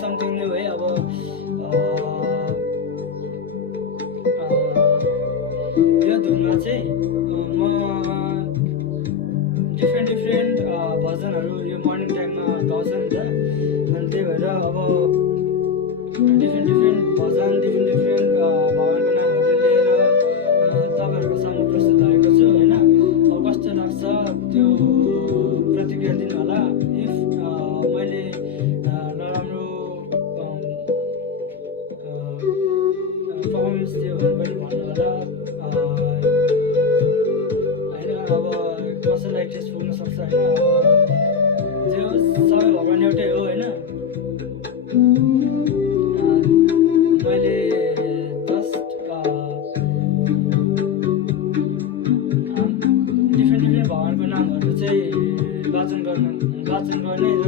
Something new है। अब यो धुनमा चाहिँ म डिफ्रेन्ट भजनहरू यो मर्निङ टाइममा गाउँछ नि त, अनि त्यही भएर अब डिफ्रेन्ट भजन डिफ्रेन्ट भगवान्को नामहरू लिएर तपाईँहरूको सामु प्रस्तुत भएको छु होइन। अब कस्तो लाग्छ त्यो प्रतिक्रिया दिनु होला। इफ मैले नराम्रो पर्फर्मेन्स दियो भने पनि भन्नु होला होइन। अब कसैलाई टेस्ट पुग्न सक्छ होइन। अब जे होस् सबै भगवान् एउटै हो होइन। मैले जस्ट डिफ्रेन्ट भगवान्को नामहरू चाहिँ वाचन गर्ने र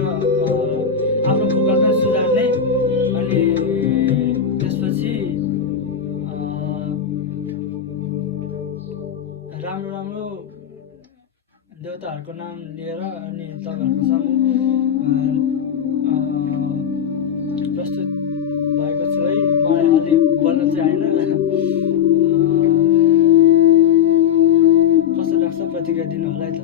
आफ्नो भोकल पनि सुधार्ने, अनि त्यसपछि राम्रो देवताहरूको नाम लिएर अनि तपाईँहरूको सामु प्रस्तुत भएको छु है। मलाई अलि बोल्न चाहिँ आएन। कस्तो लाग्छ प्रतिक्रिया दिनु होला है त।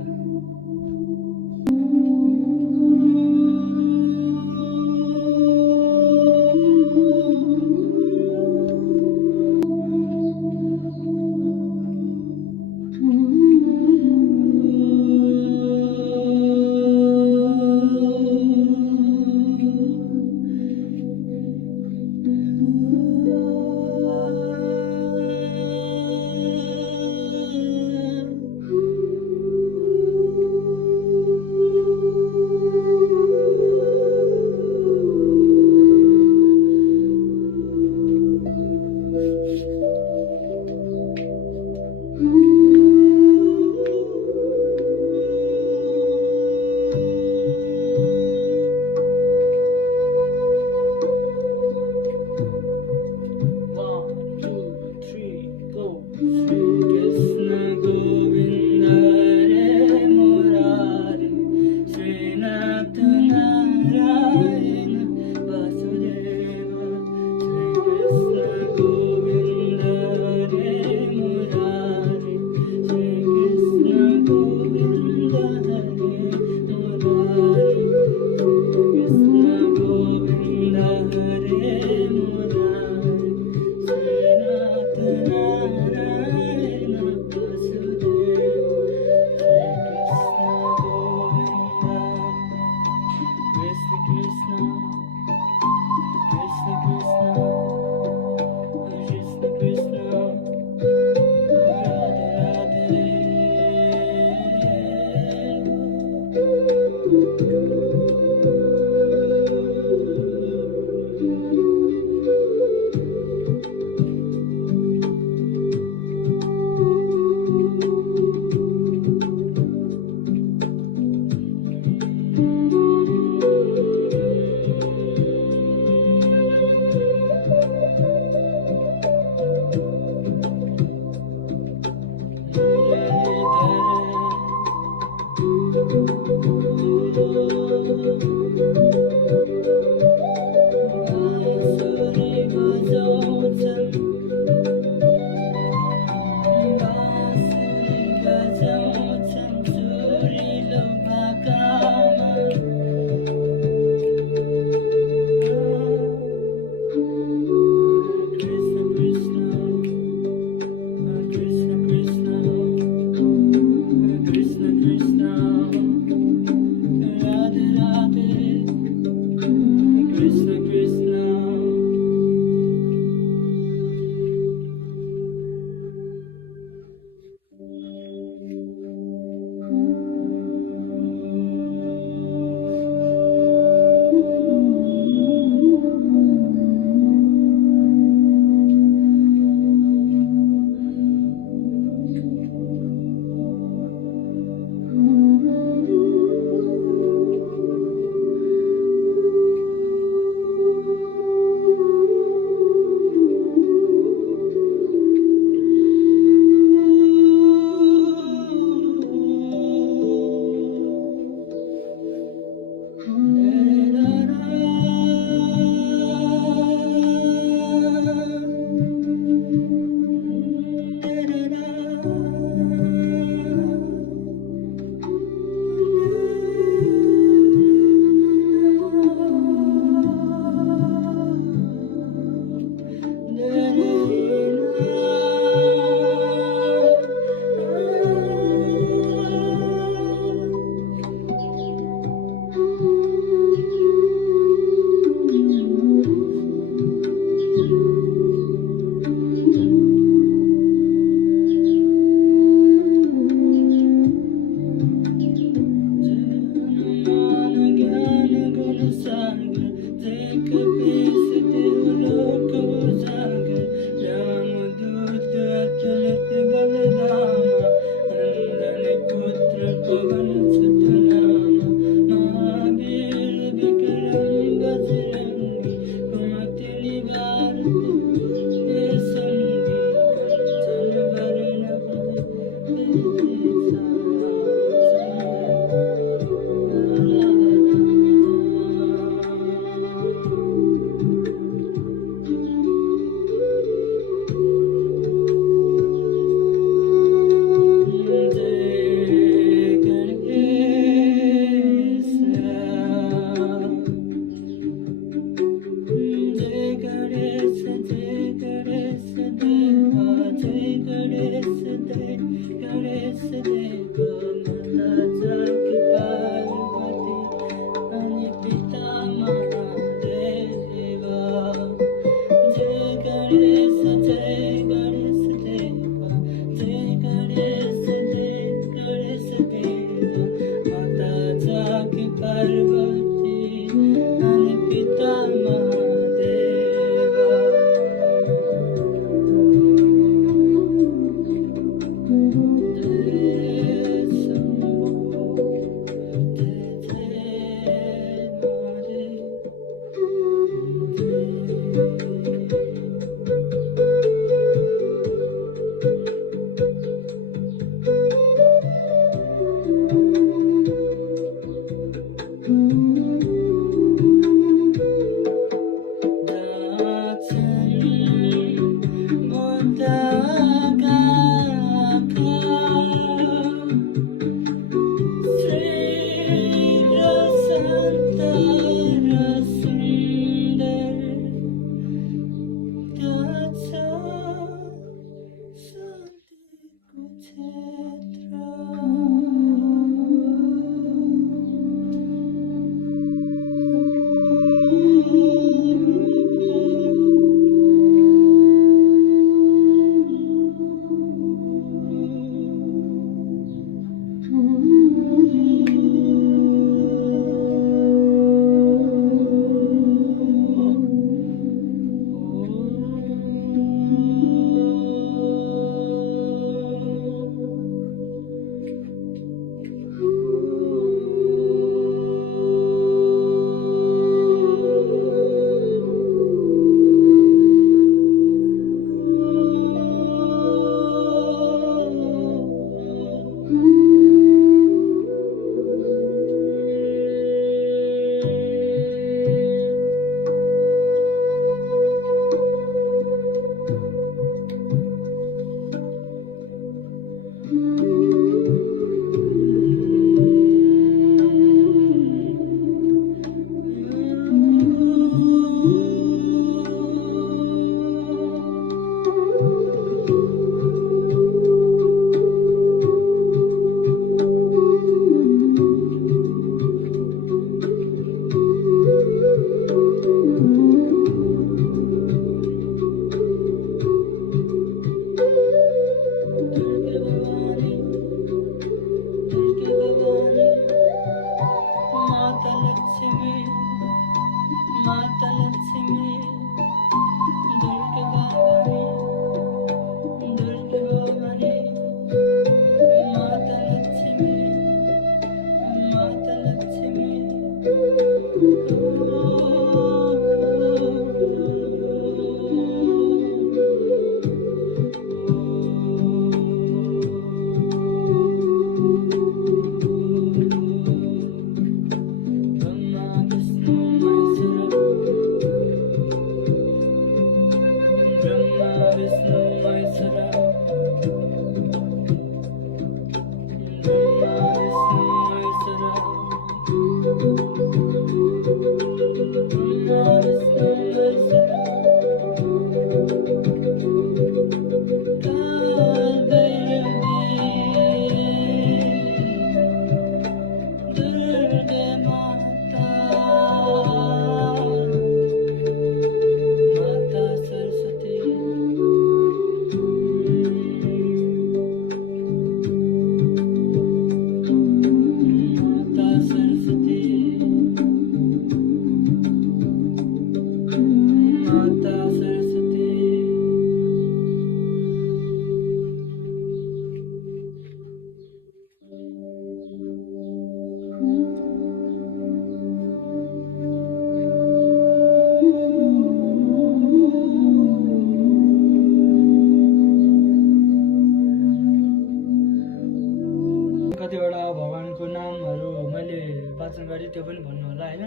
कतिवटा भगवानको नामहरू मैले वाचन गरेँ त्यो पनि भन्नु होला होइन।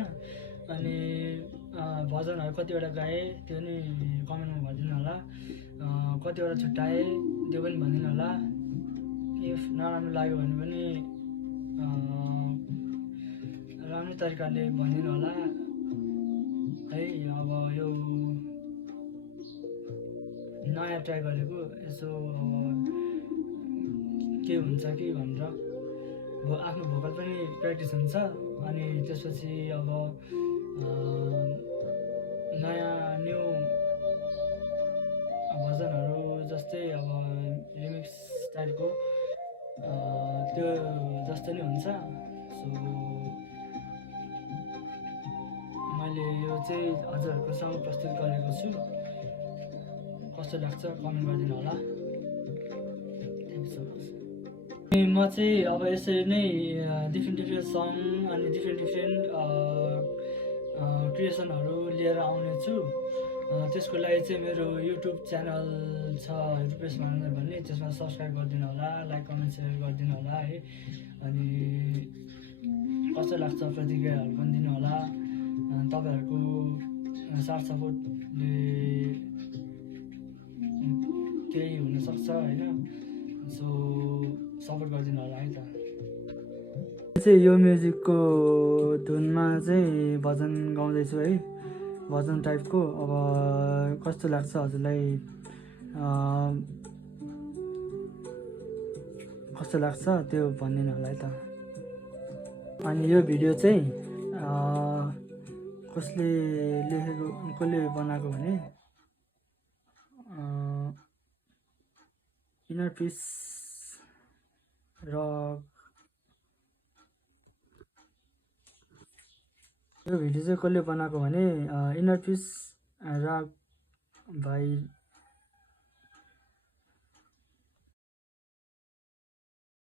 अनि भजनहरू कतिवटा गाएँ त्यो पनि कमेन्टमा भनिदिनु होला। कतिवटा छुट्याएँ त्यो पनि भनिदिनु होला। इफ नराम्रो लाग्यो भने पनि राम्रो तरिकाले भनिदिनु होला है। अब यो नयाँ ट्राई गरेको यसो के हुन्छ कि भनेर आफ्नो भोकल पनि प्र्याक्टिस हुन्छ। अनि त्यसपछि अब नयाँ न्यू भजनहरू जस्तै अब रिमिक्स टाइपको त्यो जस्तो नै हुन्छ। सो मैले यो चाहिँ हजुरहरूको सामु प्रस्तुत गरेको छु। कस्तो लाग्छ कमेन्ट गरिदिनु होला। Thank you so much. म चाहिँ अब यसरी नै डिफ्रेन्ट सङ अनि डिफ्रेन्ट क्रिएसनहरू लिएर आउने छु। त्यसको लागि चाहिँ मेरो युट्युब च्यानल छ रुपेश महानन्दर भन्ने, त्यसमा सब्सक्राइब गरिदिनु होला, लाइक कमेन्ट सेयर गरिदिनु होला है। अनि कस्तो लाग्छ प्रतिक्रियाहरू पनि दिनु होला। तपाईँहरूको साथ सपोर्टले केही हुनसक्छ होइन। सो सपोर्ट गरिदिनु होला है त। चाहिँ यो म्युजिकको धुनमा चाहिँ भजन गाउँदैछु है, भजन टाइपको। अब कस्तो लाग्छ हजुरलाई, कस्तो लाग्छ त्यो भनिदिनु होला है त। अनि यो भिडियो चाहिँ कसले बनाएको भने इनर पिस रक। यो भिडियो चाहिँ कसले बनाएको भने इनर पिस रक भाइ